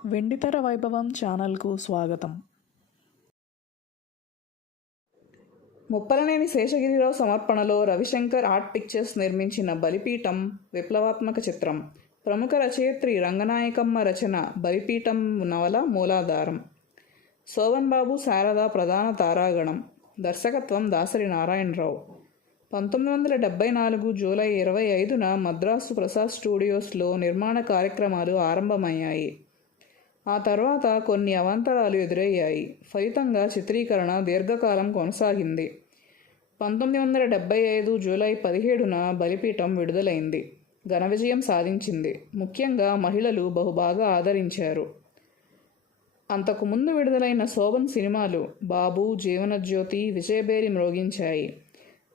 వెండితెర వైభవం ఛానల్కు స్వాగతం. ముప్పలనేని శేషగిరిరావు సమర్పణలో రవిశంకర్ ఆర్ట్ పిక్చర్స్ నిర్మించిన బలిపీఠం విప్లవాత్మక చిత్రం. ప్రముఖ రచయిత్రి రంగనాయకమ్మ రచన బలిపీఠం నవల మూలాధారం. శోభన్ బాబు శారద ప్రధాన తారాగణం. దర్శకత్వం దాసరి నారాయణరావు. 1974 జూలై 25న మద్రాసు ప్రసాద్ స్టూడియోస్లో నిర్మాణ కార్యక్రమాలు ఆరంభమయ్యాయి. ఆ తర్వాత కొన్ని అవాంతరాలు ఎదురయ్యాయి. ఫలితంగా చిత్రీకరణ దీర్ఘకాలం కొనసాగింది. 1975 జూలై 17న బలిపీఠం విడుదలైంది. ఘన విజయం సాధించింది. ముఖ్యంగా మహిళలు బహుబాగా ఆదరించారు. అంతకుముందు విడుదలైన శోభన్ సినిమాలు బాబు, జీవనజ్యోతి, విజయభేరి మ్రోగించాయి.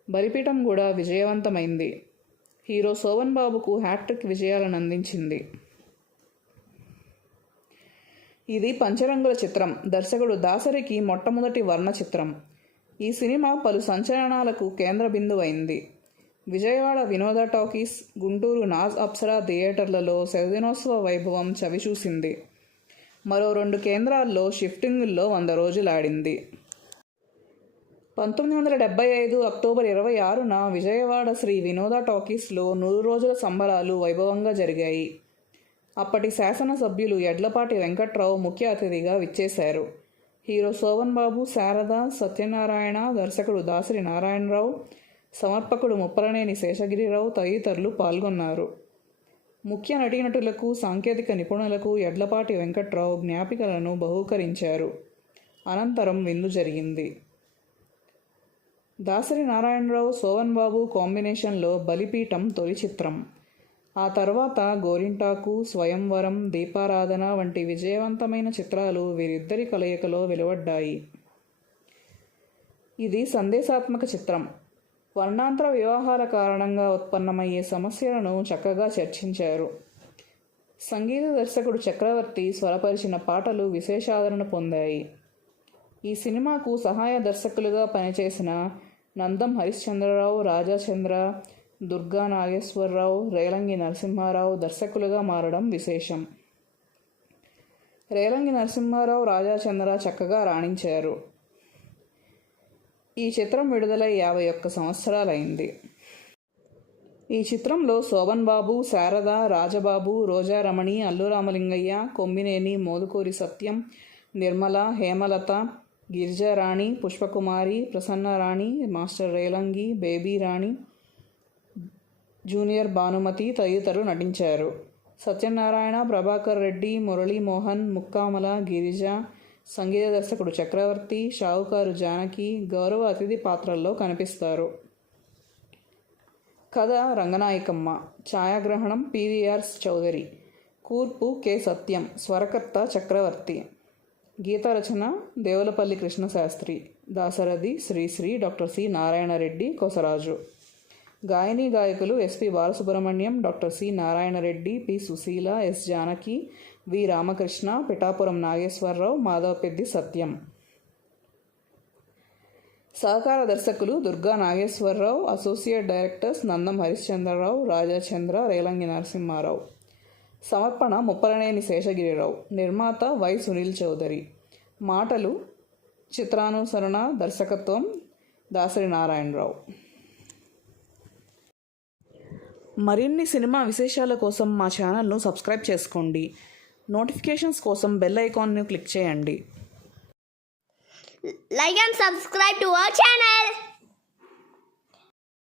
బలిపీఠం కూడా విజయవంతమైంది. హీరో శోభన్ బాబుకు హ్యాట్రిక్ విజయాలను అందించింది. ఇది పంచరంగుల చిత్రం. దర్శకుడు దాసరికి మొట్టమొదటి వర్ణ చిత్రం. ఈ సినిమా పలు సంచలనాలకు కేంద్ర బిందువైంది. విజయవాడ వినోద టాకీస్, గుంటూరు నాజ్ అప్సరా థియేటర్లలో శతదినోత్సవ వైభవం చవిచూసింది. మరో 2 కేంద్రాల్లో షిఫ్టింగుల్లో 100 రోజులాడింది. 1975 అక్టోబర్ 26న విజయవాడ శ్రీ వినోద టాకీస్లో 100 రోజుల సంబరాలు వైభవంగా జరిగాయి. అప్పటి శాసనసభ్యులు యడ్లపాటి వెంకట్రావు ముఖ్య అతిథిగా విచ్చేశారు. హీరో శోభన్ బాబు, శారద, సత్యనారాయణ, దర్శకుడు దాసరి నారాయణరావు, సమర్పకుడు ముప్పలనేని శేషగిరిరావు తదితరులు పాల్గొన్నారు. ముఖ్య నటీనటులకు, సాంకేతిక నిపుణులకు యడ్లపాటి వెంకట్రావు జ్ఞాపికలను బహూకరించారు. అనంతరం విందు జరిగింది. దాసరి నారాయణరావు, శోభన్ బాబు కాంబినేషన్లో బలిపీఠం తొలి చిత్రం. ఆ తర్వాత గోరింటాకు, స్వయంవరం, దీపారాధన వంటి విజయవంతమైన చిత్రాలు వీరిద్దరి కలయికలో వెలువడ్డాయి. ఇది సందేశాత్మక చిత్రం. వర్ణాంతర వివాహాల కారణంగా ఉత్పన్నమయ్యే సమస్యలను చక్కగా చర్చించారు. సంగీత దర్శకుడు చక్రవర్తి స్వరపరిచిన పాటలు విశేషాదరణ పొందాయి. ఈ సినిమాకు సహాయ దర్శకులుగా పనిచేసిన నందం హరిశ్చంద్రరావు, రాజాచంద్ర, దుర్గా నాగేశ్వరరావు, రేలంగి నరసింహారావు దర్శకులుగా మారడం విశేషం. రేలంగి నరసింహారావు, రాజాచంద్ర చక్కగా రాణించారు. ఈ చిత్రం విడుదలై 51 సంవత్సరాలైంది. ఈ చిత్రంలో శోభన్ బాబు, శారద, రాజబాబు, రోజారమణి, అల్లు రామలింగయ్య, కొమ్మినేని, మోదుకూరి సత్యం, నిర్మల, హేమలత, గిరిజారాణి, పుష్పకుమారి, ప్రసన్నరాణి, మాస్టర్ రేలంగి, బేబీ రాణి, జూనియర్ భానుమతి తదితరులు నటించారు. సత్యనారాయణ, ప్రభాకర్ రెడ్డి, మురళీమోహన్, ముక్కామల, గిరిజ, సంగీత దర్శకుడు చక్రవర్తి, షావుకారు జానకి గౌరవ అతిథి పాత్రల్లో కనిపిస్తారు. కథ రంగనాయకమ్మ. ఛాయాగ్రహణం పివిఆర్ చౌదరి. కూర్పు కె సత్యం. స్వరకర్త చక్రవర్తి. గీతరచన దేవులపల్లి కృష్ణశాస్త్రి. Dasarathi Sri Sri, doctor C Narayana Reddy, Kosaraju. గాయని గాయకులు SP Balasubrahmanyam, doctor C Narayana Reddy, P Susheela, S Janaki, V Ramakrishna, Pithapuram Nageswara Rao, Madhavapeddi Satyam. సహకార దర్శకులు దుర్గా నాగేశ్వరరావు, అసోసియేట్ డైరెక్టర్స్ నందం హరిశ్చంద్రరావు, రాజాచంద్ర, రేలంగి నరసింహారావు. సమర్పణ ముప్పలనేని శేషగిరిరావు. నిర్మాత వై సునీల్ చౌదరి. మాటలు, చిత్రానుసరణ, దర్శకత్వం దాసరి నారాయణరావు. మరిన్ని సినిమా విశేషాల కోసం మా ఛానల్ను సబ్స్క్రైబ్ చేసుకోండి. నోటిఫికేషన్స్ కోసం బెల్ ఐకాన్ను క్లిక్ చేయండి. Like and subscribe to our channel.